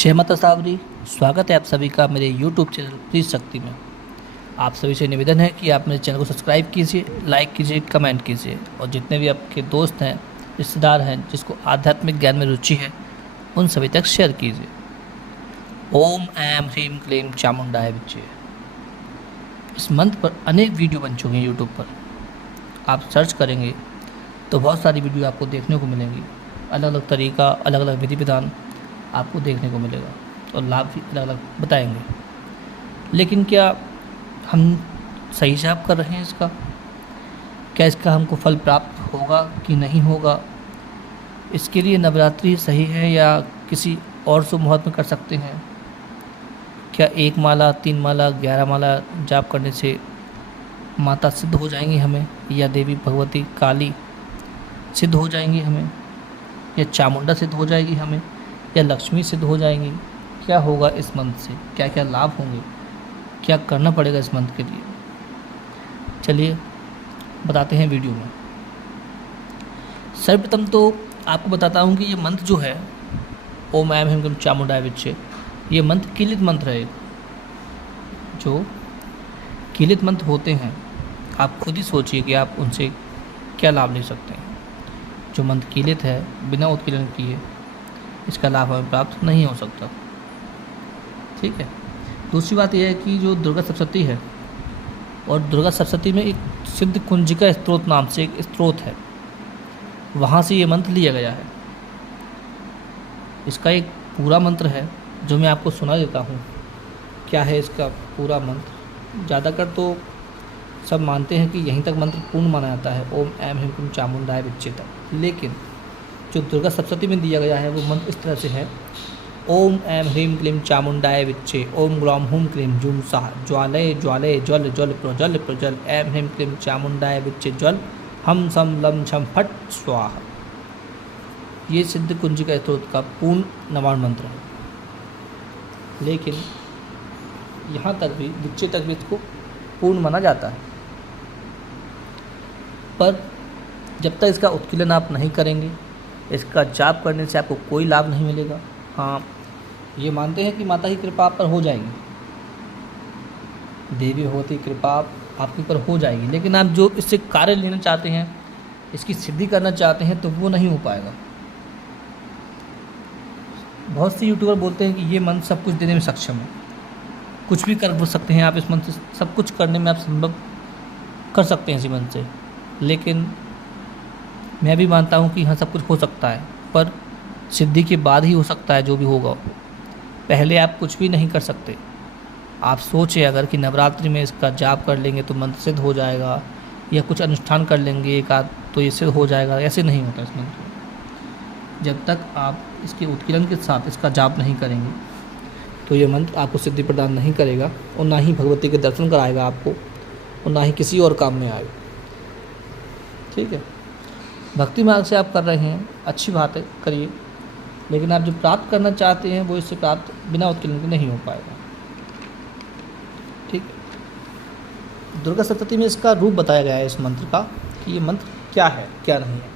जय माता सावरी। स्वागत है आप सभी का मेरे YouTube चैनल प्लीज शक्ति में। आप सभी से निवेदन है कि आप मेरे चैनल को सब्सक्राइब कीजिए, लाइक कीजिए, कमेंट कीजिए और जितने भी आपके दोस्त हैं, रिश्तेदार हैं, जिसको आध्यात्मिक ज्ञान में रुचि है, उन सभी तक शेयर कीजिए। ओम ऐम ह्रीम क्लीम चामुंडाय विच्चे। इस मंत्र पर अनेक वीडियो बन चुके हैं यूट्यूब पर। आप सर्च करेंगे तो बहुत सारी वीडियो आपको देखने को मिलेंगी। अलग अलग तरीका, अलग अलग विधि विधान आपको देखने को मिलेगा और लाभ भी अलग अलग बताएंगे। लेकिन क्या हम सही जाप कर रहे हैं इसका? क्या इसका हमको फल प्राप्त होगा कि नहीं होगा? इसके लिए नवरात्रि सही है या किसी और शुभ मुहूर्त में कर सकते हैं? क्या 1 माला, 3 माला, 11 माला जाप करने से माता सिद्ध हो जाएंगी हमें, या देवी भगवती काली सिद्ध हो जाएंगी हमें, या चामुंडा सिद्ध हो जाएगी हमें, या लक्ष्मी सिद्ध हो जाएंगी? क्या होगा इस मंत्र से? क्या क्या लाभ होंगे? क्या करना पड़ेगा इस मंत्र के लिए? चलिए बताते हैं वीडियो में। सर्वप्रथम तो आपको बताता हूँ कि ये मंत्र जो है ओम ऐम ह्रीम क्लीम चामुंडाय विच्चे, ये मंत्र कीलित मंत्र है। जो कीलित मंत्र होते हैं, आप खुद ही सोचिए कि आप उनसे क्या लाभ ले सकते हैं। जो मंत्र कीलित है, बिना उत्कीलन किए इसका लाभ हमें प्राप्त नहीं हो सकता। ठीक है। दूसरी बात यह है कि जो दुर्गा सप्तशती है, और दुर्गा सप्तशती में एक सिद्ध कुंजिका स्त्रोत नाम से एक स्त्रोत है, वहाँ से ये मंत्र लिया गया है। इसका एक पूरा मंत्र है जो मैं आपको सुना देता हूँ। क्या है इसका पूरा मंत्र? ज़्यादातर तो सब मानते हैं कि यहीं तक मंत्र पूर्ण माना जाता है, ओम ऐम ह्रीम क्लीम चामुंडाय विच्चे तक। लेकिन जो दुर्गा सप्तशती में दिया गया है वो मंत्र इस तरह से है। ओम ऐम ह्रीम क्लीम चामुंडाय विच्चे, ओम ग्लौम हुम क्लीम जूम साह, ज्वालय ज्वालय ज्वल ज्वल प्रज्वल प्रज्वल, ऐम ह्रीम क्लीम चामुंडाय विच्चे ज्वल, हम सम लम छम फट स्वाहा। ये सिद्ध कुंजिका स्त्रोत का पूर्ण नवाण मंत्र है। लेकिन यहाँ तक भी, विच्चे तक भी इसको पूर्ण माना जाता है। पर जब तक इसका उत्कीलन आप नहीं करेंगे, इसका जाप करने से आपको कोई लाभ नहीं मिलेगा। हाँ, ये मानते हैं कि माता की कृपा आप पर हो जाएगी, देवी भगवती कृपा आपके ऊपर हो जाएगी, लेकिन आप जो इससे कार्य लेना चाहते हैं, इसकी सिद्धि करना चाहते हैं, तो वो नहीं हो पाएगा। बहुत से यूट्यूबर बोलते हैं कि ये मंत्र सब कुछ देने में सक्षम है, कुछ भी कर सकते हैं आप इस मंत्र से, सब कुछ करने में आप संभव कर सकते हैं इसी मंत्र से। लेकिन मैं भी मानता हूँ कि हाँ, सब कुछ हो सकता है, पर सिद्धि के बाद ही हो सकता है जो भी होगा। पहले आप कुछ भी नहीं कर सकते। आप सोचें अगर कि नवरात्रि में इसका जाप कर लेंगे तो मंत्र सिद्ध हो जाएगा, या कुछ अनुष्ठान कर लेंगे एक आध तो ये सिद्ध हो जाएगा, ऐसे नहीं होता इस मंत्र में। जब तक आप इसके उत्कीलन के साथ इसका जाप नहीं करेंगे तो ये मंत्र आपको सिद्धि प्रदान नहीं करेगा, और ना ही भगवती के दर्शन कराएगा आपको, और ना ही किसी और काम में आएगा। ठीक है। भक्ति मार्ग से आप कर रहे हैं, अच्छी बात है, करिए। लेकिन आप जो प्राप्त करना चाहते हैं वो इससे प्राप्त बिना उत्कीर्ण के नहीं हो पाएगा। ठीक है। दुर्गा सप्तशती में इसका रूप बताया गया है इस मंत्र का, कि ये मंत्र क्या है, क्या नहीं है।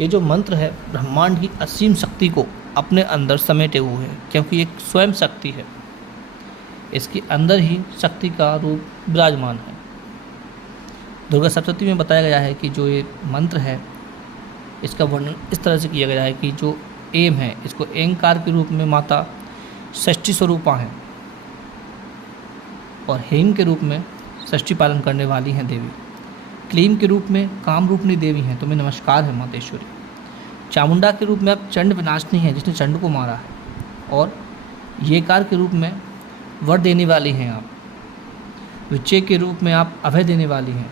ये जो मंत्र है ब्रह्मांड की असीम शक्ति को अपने अंदर समेटे हुए है, क्योंकि एक स्वयं शक्ति है। इसके अंदर ही शक्ति का रूप विराजमान है। दुर्गा सप्तशती में बताया गया है कि जो ये मंत्र है, इसका वर्णन इस तरह से किया गया है कि जो एम है, इसको एंकार के रूप में माता षष्ठी स्वरूपा हैं, और हेम के रूप में षष्ठी पालन करने वाली हैं देवी। क्लीम के रूप में काम रूपनी देवी हैं, तुम्हें नमस्कार है मातेश्वरी। चामुंडा के रूप में आप चंड विनाशनी हैं, जिसने चंड को मारा है, और येकार के रूप में वर देने वाली हैं आप। विच्चे के रूप में आप अभय देने वाली हैं।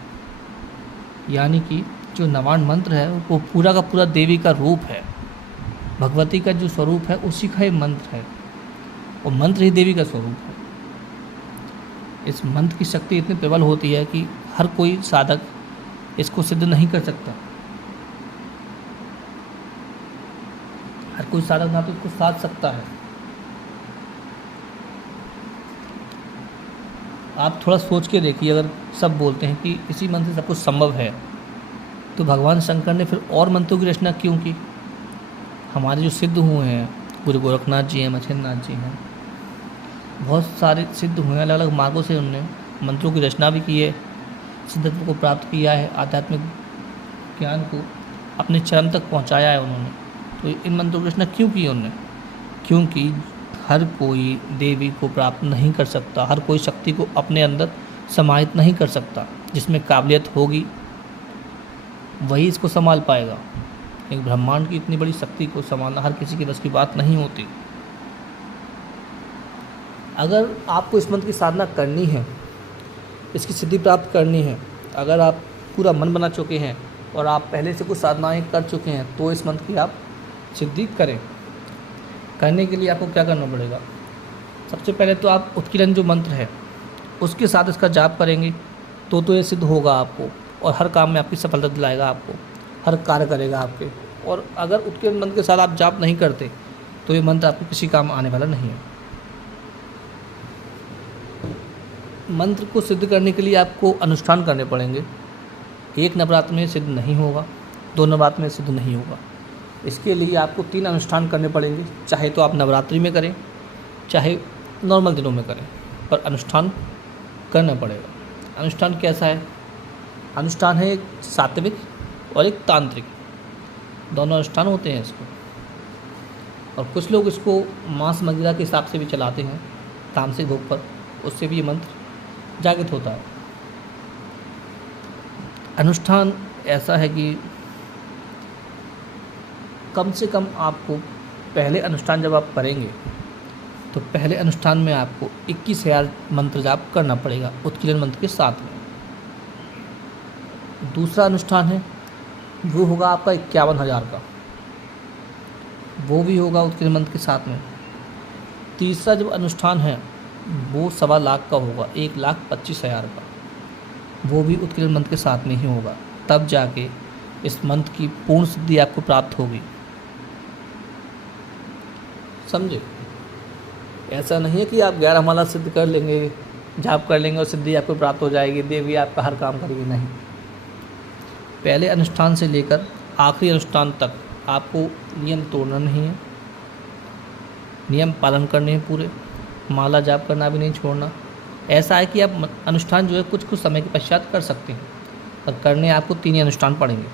यानी कि जो नवाण मंत्र है वो पूरा का पूरा देवी का रूप है, भगवती का जो स्वरूप है उसी का ही मंत्र है, और मंत्र ही देवी का स्वरूप है। इस मंत्र की शक्ति इतनी प्रबल होती है कि हर कोई साधक इसको सिद्ध नहीं कर सकता। हर कोई साधक ना तो इसको साध सकता है। आप थोड़ा सोच के देखिए, अगर सब बोलते हैं कि इसी मंत्र से सब कुछ संभव है, तो भगवान शंकर ने फिर और मंत्रों की रचना क्यों की? हमारे जो सिद्ध हुए हैं गुरु गोरखनाथ जी हैं, मछलीनाथ जी हैं, बहुत सारे सिद्ध हुए हैं। अलग अलग मार्गों से उन्होंने मंत्रों की रचना भी की है, सिद्धत्व को प्राप्त किया है, आध्यात्मिक ज्ञान को अपने चरम तक पहुंचाया है उन्होंने। तो इन मंत्रों की रचना क्यों की उन्होंने? क्योंकि हर कोई देवी को प्राप्त नहीं कर सकता, हर कोई शक्ति को अपने अंदर समाहित नहीं कर सकता। जिसमें काबिलियत होगी वही इसको संभाल पाएगा। एक ब्रह्मांड की इतनी बड़ी शक्ति को संभालना हर किसी के बस की बात नहीं होती। अगर आपको इस मंत्र की साधना करनी है, इसकी सिद्धि प्राप्त करनी है, अगर आप पूरा मन बना चुके हैं और आप पहले से कुछ साधनाएं कर चुके हैं, तो इस मंत्र की आप सिद्धि करें। करने के लिए आपको क्या करना पड़ेगा? सबसे पहले तो आप उत्कीर्ण जो मंत्र है उसके साथ इसका जाप करेंगे तो ये सिद्ध होगा आपको, और हर काम में आपकी सफलता दिलाएगा, आपको हर कार्य करेगा आपके। और अगर उत्कीर्ण मंत्र के साथ आप जाप नहीं करते तो ये मंत्र आपको किसी काम आने वाला नहीं है। मंत्र को सिद्ध करने के लिए आपको अनुष्ठान करने पड़ेंगे। एक नवरात्र में सिद्ध नहीं होगा, 2 नवरात्र में सिद्ध नहीं होगा। इसके लिए आपको 3 अनुष्ठान करने पड़ेंगे, चाहे तो आप नवरात्रि में करें, चाहे नॉर्मल दिनों में करें, पर अनुष्ठान करना पड़ेगा। अनुष्ठान कैसा है? अनुष्ठान है एक सात्विक और एक तांत्रिक, दोनों अनुष्ठान होते हैं इसको। और कुछ लोग इसको मांस मदिरा के हिसाब से भी चलाते हैं, तामसिक भोग पर, उससे भी ये मंत्र जागृत होता है। अनुष्ठान ऐसा है कि कम से कम आपको पहले अनुष्ठान जब आप करेंगे तो पहले अनुष्ठान में आपको 21,000 मंत्र जाप करना पड़ेगा उत्कीर्ण मंत्र के साथ में। दूसरा अनुष्ठान है वो होगा आपका 51,000 का, वो भी होगा उत्कीर्ण मंत्र के साथ में। तीसरा जब अनुष्ठान है वो 1.25 लाख का होगा, 1,25,000 का, वो भी उत्कीर्ण मंत्र के साथ में ही होगा। तब जाके इस मंत्र की पूर्ण सिद्धि आपको प्राप्त होगी। समझे? ऐसा नहीं है कि आप 11 माला सिद्ध कर लेंगे, जाप कर लेंगे और सिद्धि आपको प्राप्त हो जाएगी, देवी आपका हर काम करेगी। नहीं, पहले अनुष्ठान से लेकर आखिरी अनुष्ठान तक आपको नियम तोड़ना नहीं है, नियम पालन करने हैं पूरे, माला जाप करना भी नहीं छोड़ना। ऐसा है कि आप अनुष्ठान जो है कुछ समय के पश्चात कर सकते हैं, पर करने आपको 3 ही अनुष्ठान पड़ेंगे।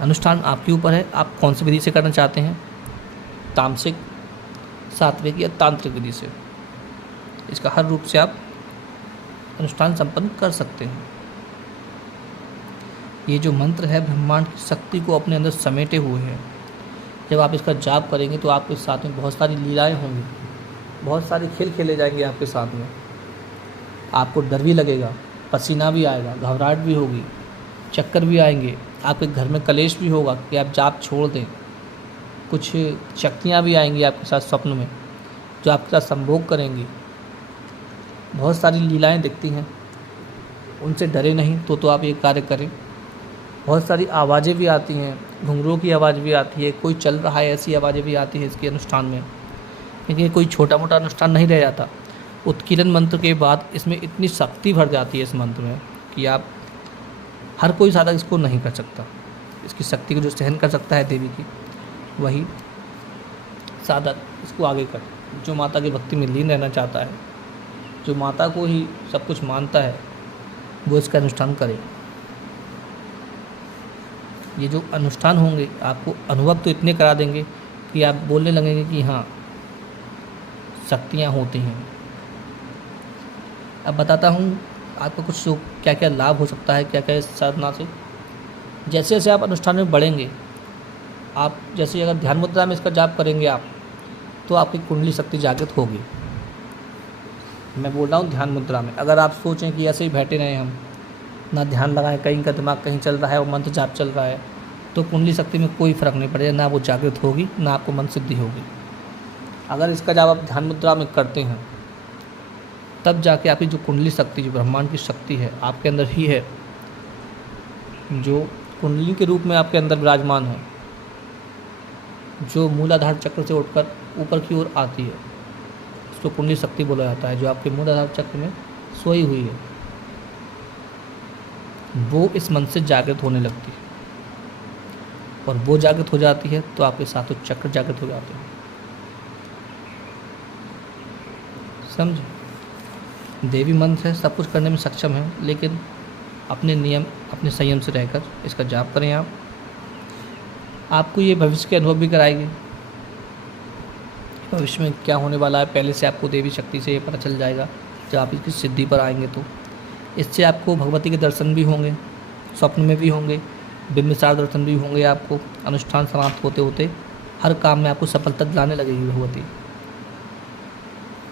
अनुष्ठान आपके ऊपर है, आप कौन सी विधि से करना चाहते हैं, तामसिक, सात्विक या तांत्रिक विधि से। इसका हर रूप से आप अनुष्ठान संपन्न कर सकते हैं। ये जो मंत्र है ब्रह्मांड की शक्ति को अपने अंदर समेटे हुए हैं। जब आप इसका जाप करेंगे तो आपके साथ में बहुत सारी लीलाएं होंगी, बहुत सारे खेल खेले जाएंगे आपके साथ में। आपको डर भी लगेगा, पसीना भी आएगा, घबराहट भी होगी, चक्कर भी आएंगे, आपके घर में कलेश भी होगा कि आप जाप छोड़ दें। कुछ शक्तियाँ भी आएंगी आपके साथ स्वप्न में जो आपके साथ संभोग करेंगी। बहुत सारी लीलाएं दिखती हैं, उनसे डरे नहीं तो आप ये कार्य करें। बहुत सारी आवाज़ें भी आती हैं, घुंघरूओं की आवाज़ भी आती है, कोई चल रहा है ऐसी आवाज़ें भी आती है इसके अनुष्ठान में। लेकिन ये कोई छोटा मोटा अनुष्ठान नहीं रह जाता। उत्कीर्ण मंत्र के बाद इसमें इतनी शक्ति भर जाती है इस मंत्र में कि आप हर कोई साधक इसको नहीं कर सकता। इसकी शक्ति को जो सहन कर सकता है देवी की, वही साधक इसको आगे कर। जो माता की भक्ति में लीन रहना चाहता है, जो माता को ही सब कुछ मानता है, वो इसका अनुष्ठान करे। ये जो अनुष्ठान होंगे आपको अनुभव तो इतने करा देंगे कि आप बोलने लगेंगे कि हाँ शक्तियाँ होती हैं। अब बताता हूँ आपको कुछ क्या क्या लाभ हो सकता है, क्या क्या इस साधना से। जैसे जैसे आप अनुष्ठान में बढ़ेंगे, आप जैसे अगर ध्यान मुद्रा में इसका जाप करेंगे आप, तो आपकी कुंडली शक्ति जागृत होगी। मैं बोल रहा हूँ ध्यान मुद्रा में। अगर आप सोचें कि ऐसे ही बैठे रहें, हम ना ध्यान लगाएं, कहीं का दिमाग कहीं चल रहा है और मंत्र जाप चल रहा है, तो कुंडली शक्ति में कोई फ़र्क नहीं पड़ेगा, ना वो जागृत होगी ना आपको मंत्र सिद्धि होगी। अगर इसका जब आप ध्यान मुद्रा में करते हैं तब जाके आपकी जो कुंडली शक्ति, जो ब्रह्मांड की शक्ति है आपके अंदर ही है, जो कुंडली के रूप में आपके अंदर विराजमान है, जो मूलाधार चक्र से उठकर ऊपर की ओर आती है, उसको कुंडली शक्ति बोला जाता है। जो आपके मूलाधार चक्र में सोई हुई है, वो इस मन से जागृत होने लगती है। और वो जागृत हो जाती है तो आपके सातों चक्र जागृत हो जाते हैं। समझे? देवी मंत्र है, सब कुछ करने में सक्षम है, लेकिन अपने नियम, अपने संयम से रहकर इसका जाप करें आप। आपको ये भविष्य के अनुभव भी कराएगी, भविष्य में क्या होने वाला है पहले से आपको देवी शक्ति से ये पता चल जाएगा जब आप इसकी सिद्धि पर आएंगे। तो इससे आपको भगवती के दर्शन भी होंगे, स्वप्न में भी होंगे, बिंबिसार दर्शन भी होंगे। आपको अनुष्ठान समाप्त होते होते हर काम में आपको सफलता दिलाने लगेगी भगवती।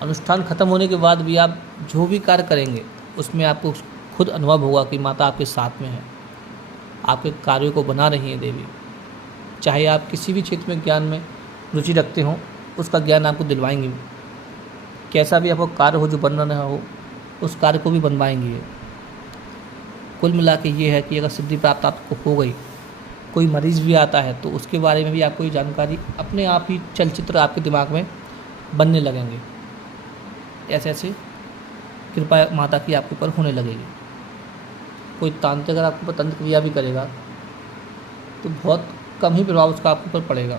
अनुष्ठान खत्म होने के बाद भी आप जो भी कार्य करेंगे उसमें आपको खुद अनुभव होगा कि माता आपके साथ में है, आपके कार्यों को बना रही है देवी। चाहे आप किसी भी क्षेत्र में ज्ञान में रुचि रखते हो, उसका ज्ञान आपको दिलवाएंगे। कैसा भी आपको कार्य हो जो बन रहा हो, उस कार्य को भी बनवाएंगी ये। कुल मिला के ये है कि अगर सिद्धि प्राप्त आपको हो गई, कोई मरीज़ भी आता है तो उसके बारे में भी आपको ये जानकारी अपने आप ही चलचित्र आपके दिमाग में बनने लगेंगे। ऐसे ऐसे कृपा माता की आपके ऊपर होने लगेगी। कोई तांत्रिक अगर आपके ऊपर तंत्र क्रिया भी करेगा तो बहुत कम ही प्रभाव उसका आपके ऊपर पड़ेगा।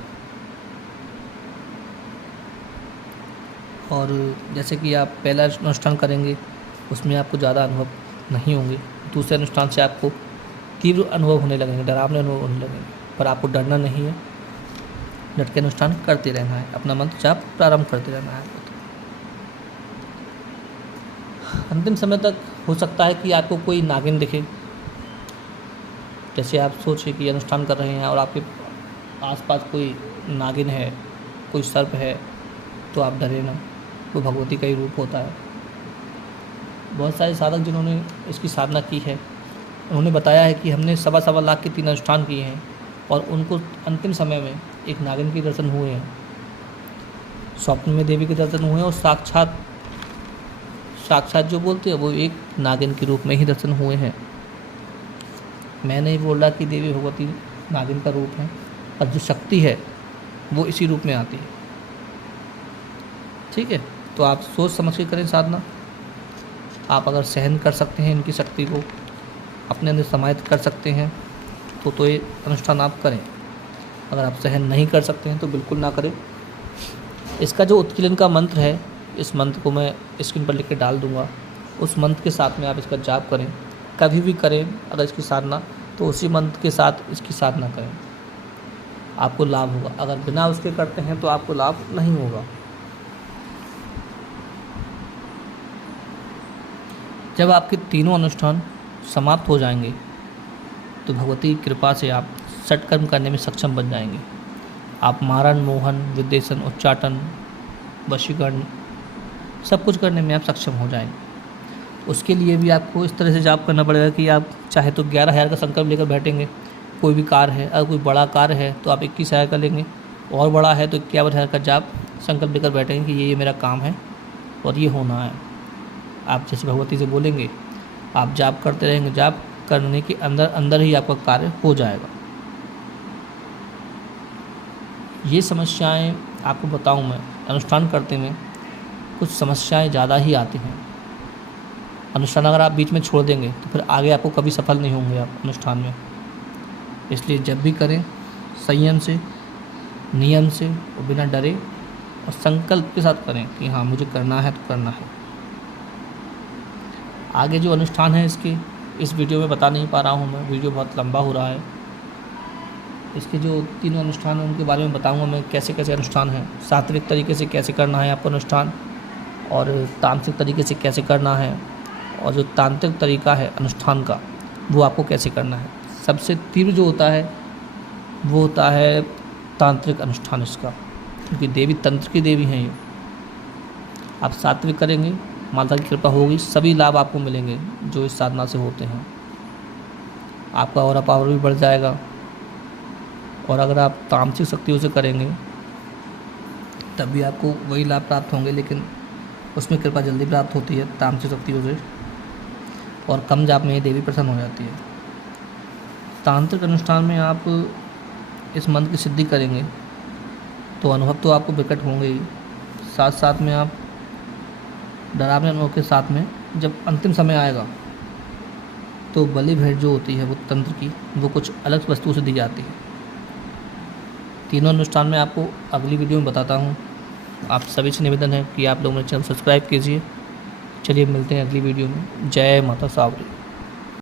और जैसे कि आप पहला अनुष्ठान करेंगे उसमें आपको ज़्यादा अनुभव नहीं होंगे, दूसरे अनुष्ठान से आपको तीव्र अनुभव होने लगेंगे, डरावने अनुभव होने लगेंगे। पर आपको डरना नहीं है, डट के अनुष्ठान करते रहना है, अपना मंत्र जाप प्रारंभ करते रहना है। अंतिम समय तक हो सकता है कि आपको कोई नागिन दिखे। जैसे आप सोचिए कि अनुष्ठान कर रहे हैं और आपके आसपास कोई नागिन है, कोई सर्प है, तो आप डरे ना, वो भगवती का ही रूप होता है। बहुत सारे साधक जिन्होंने इसकी साधना की है उन्होंने बताया है कि हमने 1.25 लाख के 3 अनुष्ठान किए हैं और उनको अंतिम समय में एक नागिन के दर्शन हुए हैं, स्वप्न में देवी के दर्शन हुए हैं और साक्षात जो बोलते हैं वो एक नागिन के रूप में ही दर्शन हुए हैं। मैं नहीं बोल रहा कि देवी भगवती नागिन का रूप है, और जो शक्ति है वो इसी रूप में आती है। ठीक है, तो आप सोच समझ के करें साधना। आप अगर सहन कर सकते हैं इनकी शक्ति को, अपने अंदर समाहित कर सकते हैं तो ये अनुष्ठान आप करें। अगर आप सहन नहीं कर सकते हैं तो बिल्कुल ना करें। इसका जो उत्कीलन का मंत्र है, इस मंत्र को मैं स्क्रीन पर लिख के डाल दूँगा, उस मंत्र के साथ में आप इसका जाप करें। कभी भी करें अगर इसकी साधना, तो उसी मंत्र के साथ इसकी साधना करें, आपको लाभ होगा। अगर बिना उसके करते हैं तो आपको लाभ नहीं होगा। जब आपके तीनों अनुष्ठान समाप्त हो जाएंगे तो भगवती की कृपा से आप षटकर्म करने में सक्षम बन जाएंगे। आप मारण, मोहन, विद्वेषण, उच्चाटन, वशीकरण सब कुछ करने में आप सक्षम हो जाएंगे। उसके लिए भी आपको इस तरह से जाप करना पड़ेगा कि आप चाहे तो 11,000 का संकल्प लेकर बैठेंगे। कोई भी कार्य है, अगर कोई बड़ा कार्य है तो आप 21,000 का लेंगे, और बड़ा है तो 51,000 का जाप संकल्प लेकर बैठेंगे कि ये मेरा काम है और ये होना है। आप जैसे भगवती से बोलेंगे, आप जाप करते रहेंगे, जाप करने के अंदर अंदर ही आपका कार्य हो जाएगा। ये समस्याएं आपको बताऊं मैं, अनुष्ठान करते में कुछ समस्याएं ज़्यादा ही आती हैं। अनुष्ठान अगर आप बीच में छोड़ देंगे तो फिर आगे आपको कभी सफल नहीं होंगे आप अनुष्ठान में। इसलिए जब भी करें संयम से, नियम से और बिना डरे और संकल्प के साथ करें कि हाँ मुझे करना है तो करना है। आगे जो अनुष्ठान है इसके इस वीडियो में बता नहीं पा रहा हूँ मैं, वीडियो बहुत लंबा हो रहा है। इसके जो तीनों अनुष्ठान हैं उनके बारे में बताऊँगा मैं, कैसे कैसे अनुष्ठान हैं, सात्विक तरीके से कैसे करना है आपको अनुष्ठान, और तांत्रिक तरीके से कैसे करना है, और जो तांत्रिक तरीका है अनुष्ठान का वो आपको कैसे करना है। सबसे तीव्र जो होता है वो होता है तांत्रिक अनुष्ठान इसका, क्योंकि देवी तंत्र की देवी हैं ये। आप सात्विक करेंगे, माता की कृपा होगी, सभी लाभ आपको मिलेंगे जो इस साधना से होते हैं। आपका ऑरा पावर भी बढ़ जाएगा। और अगर आप तामसिक शक्तियों से करेंगे तब भी आपको वही लाभ प्राप्त होंगे, लेकिन उसमें कृपा जल्दी प्राप्त होती है तामसिक शक्तियों से, और कम जाप में ही देवी प्रसन्न हो जाती है। तांत्रिक अनुष्ठान में आप इस मंत्र की सिद्धि करेंगे तो अनुभव तो आपको विकट होंगे ही, साथ साथ में आप डरावने अनुभव के साथ में जब अंतिम समय आएगा तो बलि भेंट जो होती है वो तंत्र की, वो कुछ अलग वस्तु से दी जाती है। तीनों अनुष्ठान में आपको अगली वीडियो में बताता हूँ। आप सभी से निवेदन है कि आप लोग मेरे चैनल सब्सक्राइब कीजिए। चलिए मिलते हैं अगली वीडियो में। जय माता सावरी।